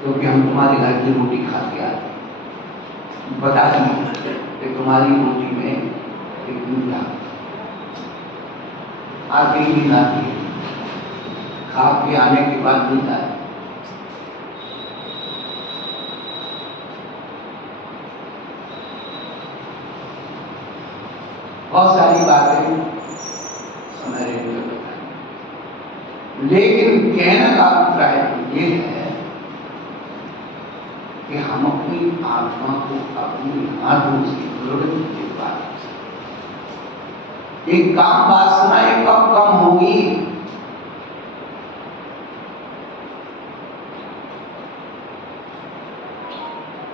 क्योंकि हम तुम्हारे घर की रोटी खा के आते, बता दी कि तुम्हारी रोटी में एक मीठा आते ही नींद आती है, खा के आने के बाद नींद आती। बहुत सारी बातें समय रहने को बताएं, लेकिन कहने का अभिप्राय ये है कि हम अपनी आत्मा को अपनी हाथों से दृढ़ के बाद एक काम वासनाएं कब कम होगी?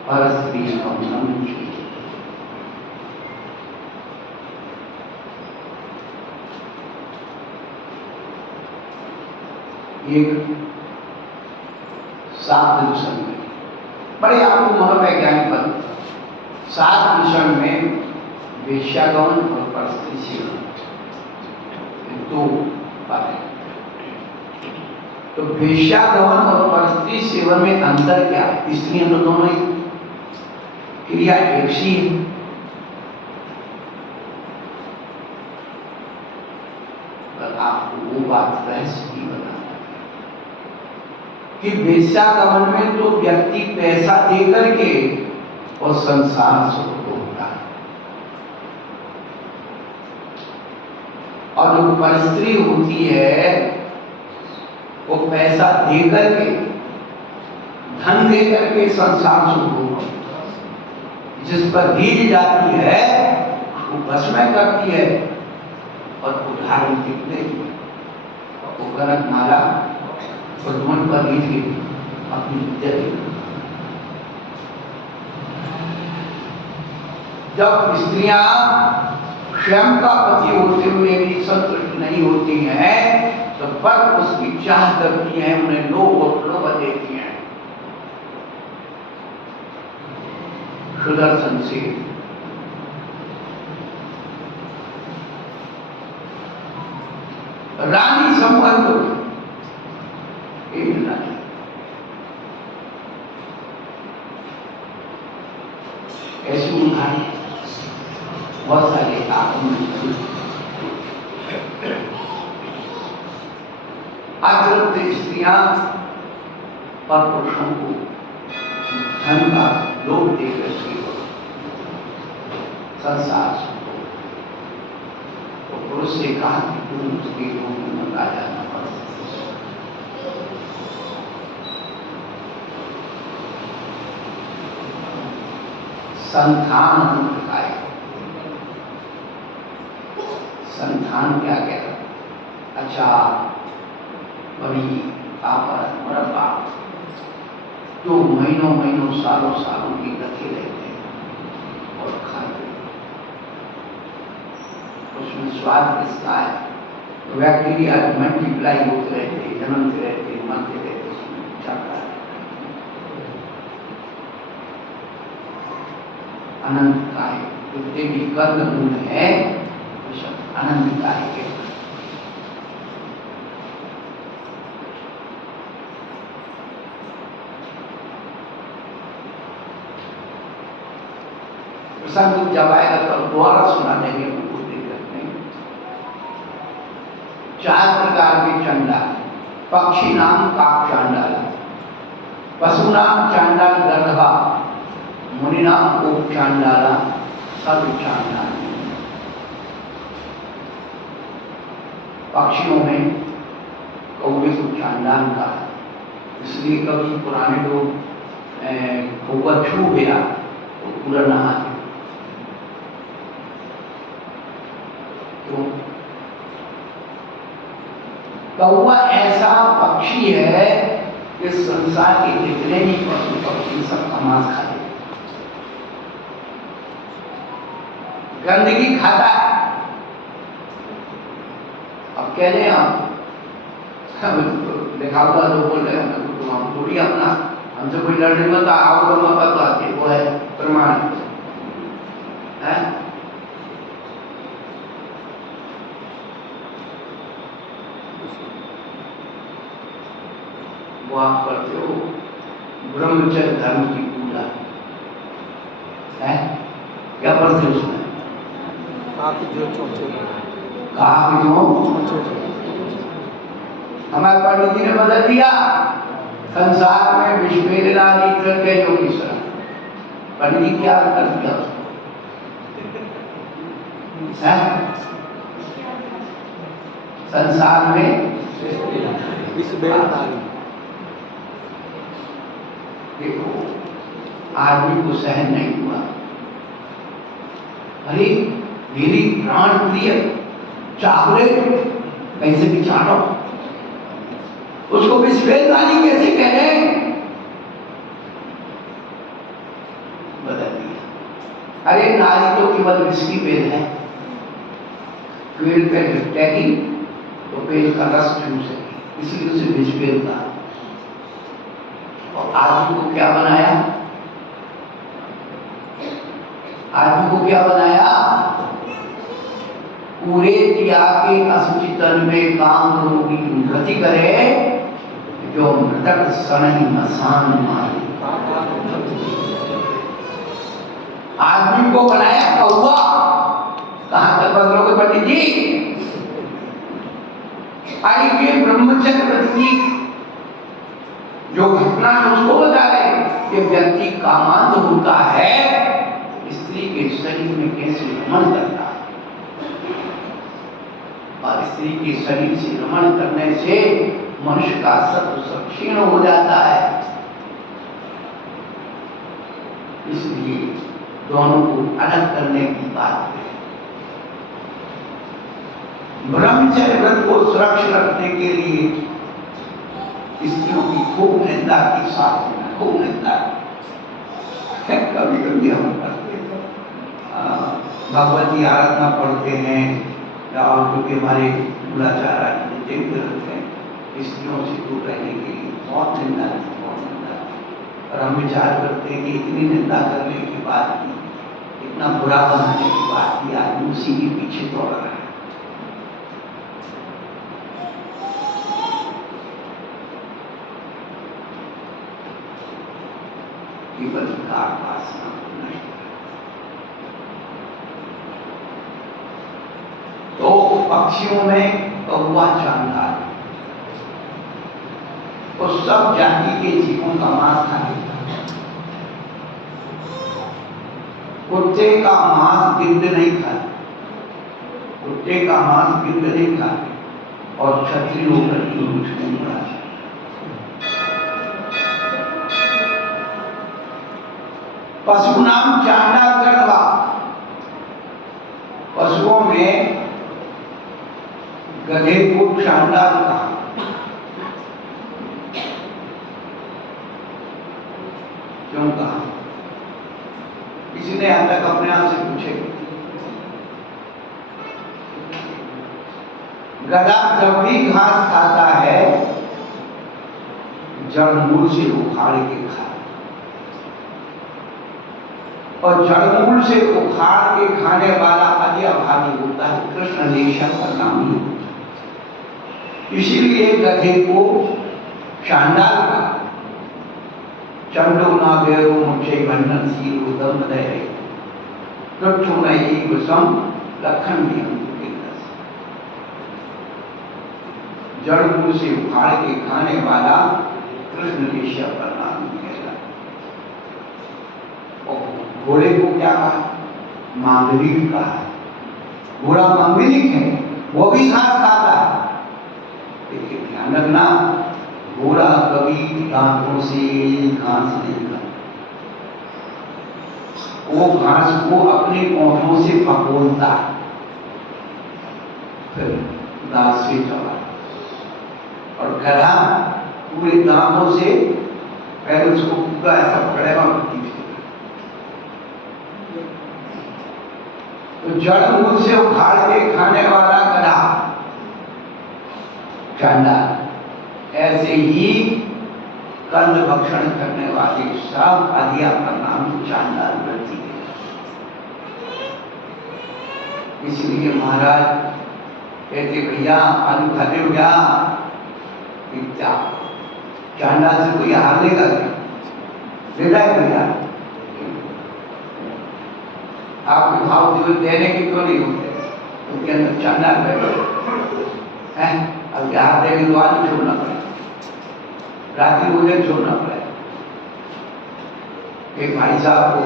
परस्त्री संबंध की। एक सात मिशन में बड़े आपको मनोवैज्ञानिक बन, सात मिशन में वेश्यागमन और परस्त्री सेवन दो बातें। तो वेश्यागमन और परस्त्री सेवन में अंतर क्या है? स्त्रियां तो दोनों ही क्रिया एक सी है। पर आपको वो बात रहस्य की बताना कि वेश्यागमन में तो व्यक्ति पैसा दे करके और संसार सुख होता है, और जो परस्त्री होती है वो पैसा दे करके, धन दे करके संसार सुख होता है। जिस पर रीझ जाती है वो भस्म करती है, और उदाहरण कितने वो गलत मारा और मन पर रीझ गई अपनी विद्या दी। जब स्त्रियां स्वयं का पति होते हुए भी संतुष्ट नहीं होती हैं, तो पर उसकी चाह करती हैं, उन्हें लोभ और प्रलोभ देती हैं। सुदर्शन से रानी संबंध ऐसी उदाहरण बहुत सारे अतृप्त स्त्रियां और पुरुषों को धन का लोभ देकर संसार सुखो, तो पुरुष से कहा कि तुम उसके लोभ में मत आ जाना पड़े। संतान अनुप्रकाय, संतान क्या कह रहा? अच्छा बड़ी पापड़ मुरब्बा जो महीनों महीनों सालों सालों की रखे रहते हैं और खाते, उसमें स्वाद किसका है? बैक्टीरिया मल्टीप्लाई होते रहते, जन्मते रहते, मरते रहते, उसमें जाता है। अनंत काय जितने भी कर्म गुण है वो सब अनंत काय के। प्रसंग जब आएगा तो दोबारा सुना देंगे, कुछ दिक्कत नहीं। चार प्रकार के चंडाल, पक्षी नाम काक चांडाल, पशु नाम चांडाल गर्दभा, मुनि नाम कोप चांडाला, सर्व चांडाल। पक्षियों में कौवे को चांडाल का, इसलिए कभी पुराने लोग कौवा छू गया तो पूरा नहाते। तो कौवा ऐसा पक्षी है कि संसार के जितने भी पशु पक्षी सबका मांस खाते, गंदगी खाता है, कह रहे हैं आप लिखा हुआ जो बोल रहे हैं तो हम थोड़ी अपना हमसे कोई लड़ने में तो आओ तो मत आते वो है प्रमाण है। वो आप करते हो ब्रह्मचर्य धर्म की पूजा है, क्या पढ़ते उसमें कहा जो हमारे पंडित जी ने बदल दिया संसार में विश्वेदनादि तृतीय योगीश्वर पंडित जी क्या कर दिया संसार में देखो आदमी को सहन नहीं हुआ, अरे मेरी प्राण प्रिय चॉकलेट कैसे भी चाटो, उसको विश्वेदनादि कैसे कह रहे हैं, बदल दिया। अरे नारी तो केवल विस्की पेल है, पेड़ पे टैगी तो पेड़ का रस छू सके, इसलिए उसे विश्वेद कहा। और आदमी को क्या बनाया, आदमी को क्या बनाया, पूरे दिया के असुचितन में काम रोगी गति करे, जो मृतक सनही मसान मारे। आदमी को बनाया कौवा, कहां तक बदलोगे पंडित जी। अरे ये ब्रह्मचर्य व्रत की जो घटना है उसको बता रहे कि व्यक्ति कामांध होता है, स्त्री के शरीर में कैसे रमण करता है, और स्त्री के शरीर से रमण करने से मनुष्य का सत्व सब क्षीण हो जाता है। इसलिए दोनों को अलग करने की बात है। ब्रह्मचर्य व्रत को सुरक्षित रखने के लिए स्त्रियों की खूब निंदा की, साथ में खूब निंदा। कभी कभी हम करते भगवती आराधना पढ़ते हैं और क्योंकि हमारे गुराचार्य ग्रंथ है स्त्रियों से दूर रहने के लिए बहुत निंदा है, बहुत निंदा। और हम विचार करते हैं कि इतनी निंदा करने के बाद भी, इतना बुरा बनाने के बाद भी आदमी उसी के पीछे दौड़ रहा है। केवल वासना नहीं। तो पक्षियों में कौवा शानदार, तो सब जाति के जीवों का मांस खा लेता है। कुत्ते का मांस गिद्ध नहीं खाते, कुत्ते का मांस गिद्ध नहीं खाते, और क्षत्रिय होकर के उठ नहीं बढ़ाते। पशु नाम चांडाल गढ़वा, पशुओं में गधे को चांडाल कहा। क्यों कहा, किसी ने आज तक अपने आप से पूछे। गधा जब भी घास खाता है जड़ मूल से उखाड़ के खाता, और जड़मूल से उखाड़ के खाने वाला अति अभागी होता है, कृष्ण लेशा का नाम ही होता है। इसीलिए गधे को चांडाल का चंडो ना गयो मुझे बंधन सी उदम दे तो नहीं विषम लखन भी हम जड़मूल से उखाड़ के खाने वाला कृष्ण लेशा का नाम घोड़े को क्या कहा, मांगलिक कहा। घोड़ा मांगलिक है, वो भी घास खाता है। देखिए ध्यान रखना, घोड़ा कभी दांतों से घास नहीं खाता, वो घास को अपने ओठों से फकोलता है, फिर दांत से चबा। और गधा पूरे दांतों से पहले उसको पूरा ऐसा पकड़ेगा, तो जड़ मूल से उखाड़ के खाने वाला गधा चांडाल। ऐसे ही कंद भक्षण करने वाले सब आदिया का नाम चांडाल वृत्ति है। इसलिए महाराज कहते भैया आलू खाते हो क्या? चांडाल से कोई हार लेगा क्या? देता है भैया? आपके भाव जो देने की क्यों नहीं होते? उनके अंदर चांडाल बैठे हैं। अब हार देंगे तो आलू छोड़ना पड़ेगा, रात्रि भोजन छोड़ना पड़ेगा। एक भाई साहब को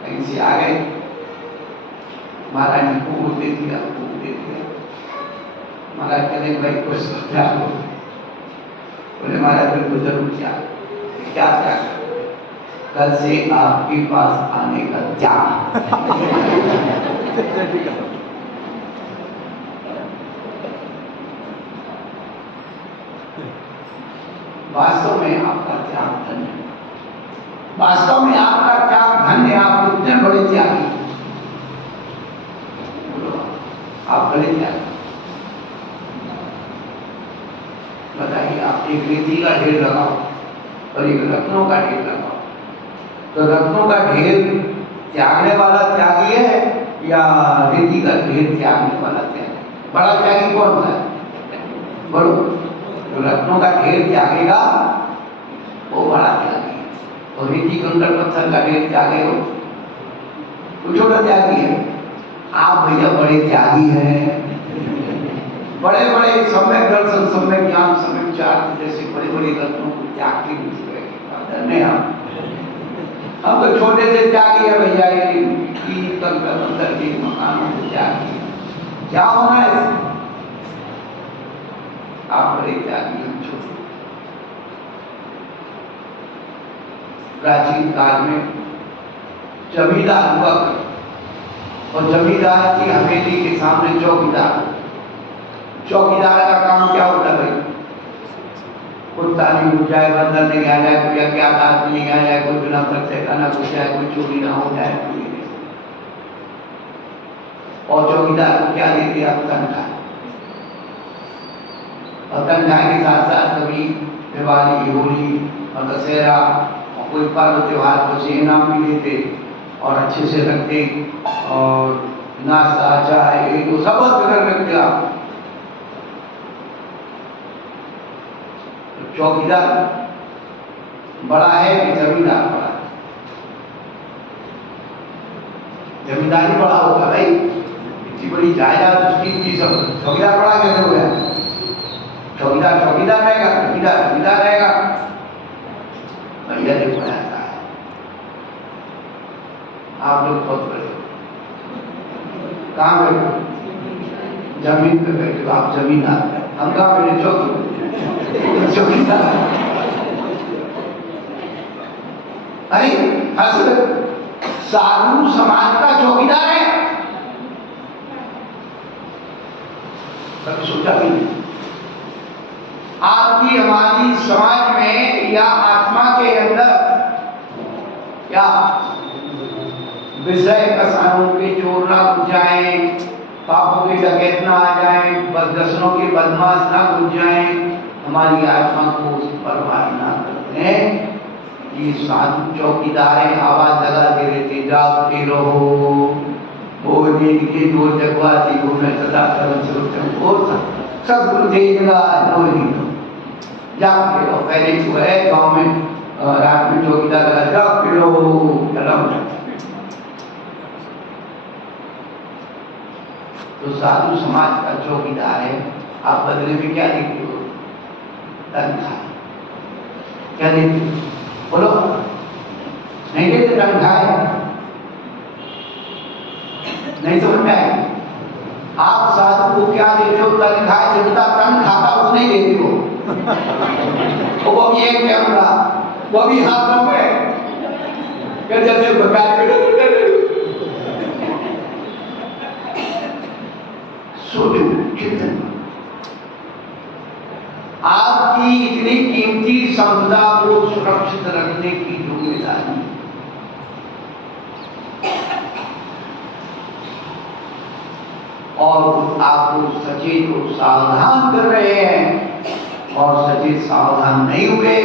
कहीं से आ गए, महाराज ने खूब दे दिया, खूब दे दिया। महाराज कहते भाई कुछ त्याग हो। बोले महाराज बिल्कुल जरूर त्याग। क्या त्याग? कल से आपके पास आने का त्याग। वास्तव में आपका त्याग धन्य, वास्तव में आपका त्याग धन्य। आप कितने बड़े त्यागी, आप बड़े त्यागी। बताइए, आप एक रेती का ढेर लगाओ और एक रत्नों का ढेर लगाओ, तो रत्नों का ढेर त्यागने वाला त्यागी है या रेती का ढेर त्यागने वाला त्यागी? बड़ा त्यागी कौन सा है? बोलो। जो रत्नों का ढेर त्यागेगा वो बड़ा त्यागी है, और रेती कंकड़ पत्थर का ढेर त्यागे वो छोटा त्यागी है। आप भैया बड़े त्यागी हैं, बड़े बड़े सम्यक दर्शन, सम्यक ज्ञान, सम्यक विचार जैसे बड़े बड़े रत्नों को त्याग के धन्य हम तो छोटे से त्यागी है भैया, कीर्तन मंदिर के मकानों को त्यागी। क्या होना है? आप बड़े त्यागी, हम छोटे। प्राचीन काल में जमींदार हुआ करते, और जमींदार की हवेली के सामने चौकीदार। चौकीदार का काम क्या होता है? कुत्ता नहीं घुस जाए, बंदर नहीं आ जाए, कोई अज्ञात आदमी नहीं आ जाए, कोई बिना परिचय का ना घुस जाए, कोई चोरी ना हो जाए। और चौकीदार को क्या देते? आप तनख्वाह। और तनख्वाह के साथ साथ कभी दिवाली, होली और दशहरा और कोई पर्व त्योहार को से इनाम भी देते और अच्छे से रखते, और नाश्ता चाय तो सब रखते आप। चौकीदार बड़ा है कि जमींदार बड़ा है? जमींदारी बड़ा होगा भाई, इतनी बड़ी जायदाद उसकी चीज। चौकीदार बड़ा कैसे हो गया? चौकीदार चौकीदार रहेगा, जमींदार जमींदार रहेगा। भैया देखो ऐसा है, आप लोग बहुत बड़े कहाँ बैठे? जमीन पे बैठे, आप जमींदार। हम कहाँ बैठे? चौकी चौकीदार। अरे साधु समाज का चौकीदार है, कभी सोचा भी नहीं। आपकी हमारी समाज में या आत्मा के अंदर क्या विषय कसायों के चोर ना घुस जाए, पापों के डकैत ना आ जाए, बदगसनों के बदमाश ना घुस जाए, हमारी आत्मा को बर्बाद ना करते हैं। ये साधु चौकीदार है, आवाज लगाते रहते, जागते रहो, वो नींद के जोर जगवासी हो, मैं सदा सर्व सर्वोत्तम हो सदगुरु देगा बोली तो जागते रहो। पहले जो है गांव में रात में चौकीदार लगा, जागते रहो। तो साधु समाज का चौकीदार है, आप बदले में क्या देते हो? तनख्वाह। क्या देते हो? बोलो। नहीं देते तनख्वाह? नहीं समझ में आए? आप साधु को क्या देते हो? तनख्वाह। जितना तन खाता उतने ही देते हो। वो भी एक कैमरा, वो भी हाथों में जैसे सोचो चिंतन। आपकी इतनी कीमती संपदा को सुरक्षित रखने की जिम्मेदारी और आपको सचेत और सावधान कर रहे हैं, और सचेत सावधान नहीं हुए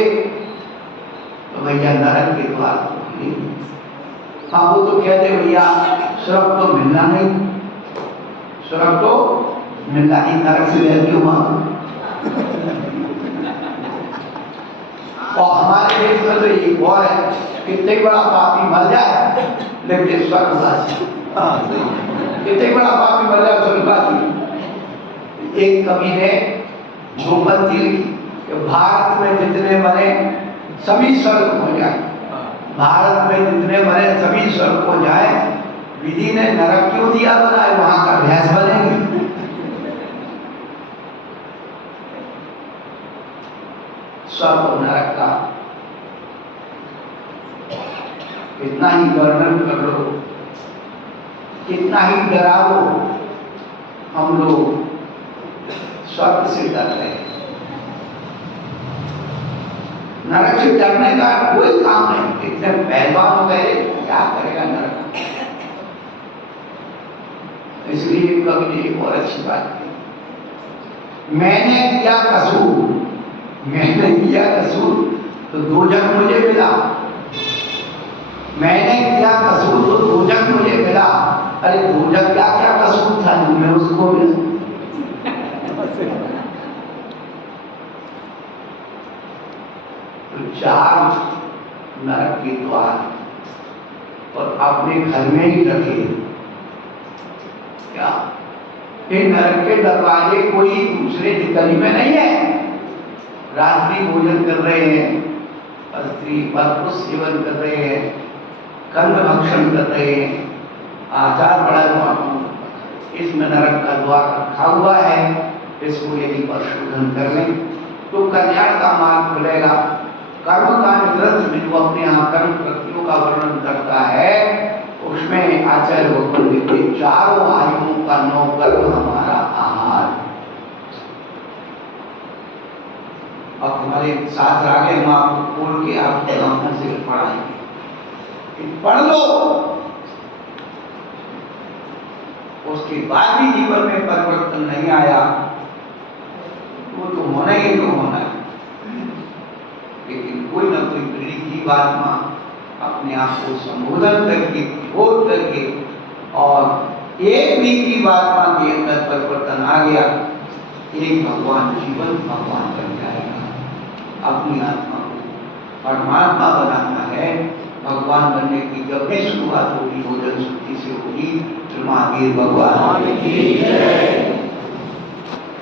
तो भैया नरक के द्वार तो खुलेंगे। हाँ, वो तो कहते भैया स्वर्ग तो मिलना नहीं, स्वर्ग तो मिलना ही, नरक से डर क्यों मांगो। और हमारे देश में तो एक और है, कितने बड़ा पापी मर जाए लेकिन स्वर्गवासी, कितने बड़ा पापी मर जाए स्वर्गवासी। एक कवि ने दो पंक्ति लिखी कि भारत में जितने मरे सभी स्वर्ग हो जाए, भारत में जितने मरे सभी स्वर्ग हो जाए, विधि ने नरक क्यों दिया बनाए, वहां का भैंस बनेगी। स्वर्ग और नरक का कितना ही वर्णन कर लो, कितना ही डरा लो, हम लोग स्वर्ग से डर रहे हैं। नरक से डरने का कोई काम नहीं, इतने पहलवान हो गए, क्या करेगा नरक। इसलिए कवि ने एक और अच्छी बात की, मैंने किया कसूर, मैंने किया कसूर तो दोजख मुझे मिला, मैंने किया कसूर तो दोजख मुझे मिला। अरे दोजख क्या क्या कसूर था जो मैं उसको मिला। तो चार नरक के द्वार और अपने घर में ही रखे, क्या ये नरक के दरवाजे कोई दूसरे गली में नहीं है। रात्रि भोजन कर रहे हैं, स्त्री पर सेवन कर रहे हैं, कंद भक्षण कर रहे हैं, आचार बड़ा हुआ, इसमें नरक का द्वार रखा हुआ है। इसको यदि परिशोधन कर लें तो कल्याण का मार्ग खुलेगा। कर्म का ग्रंथ में जो अपने यहाँ कर्म कृतियों का वर्णन करता है, उसमें आचार्य भगवान लिखते, चारों आयुओं का नौ कर्म हमारा आहार। अब हमारे साथ आगे हम आपको खोल के आपको ब्राह्मण से पढ़ाएंगे, पढ़ लो, उसके बाद भी जीवन में परिवर्तन नहीं आया वो तो होना ही तो होना है। लेकिन कोई ना कोई पीढ़ी जीवात्मा अपने आप को संबोधन करके, बोध करके, और एक भी जीवात्मा के अंदर परिवर्तन आ गया, एक भगवान जीवन भगवान बन जाएगा। अपनी आत्मा को परमात्मा बनाना है। भगवान बनने की जब भी शुरुआत होगी भोजन शुद्धि से होगी। महावीर भगवान की जय।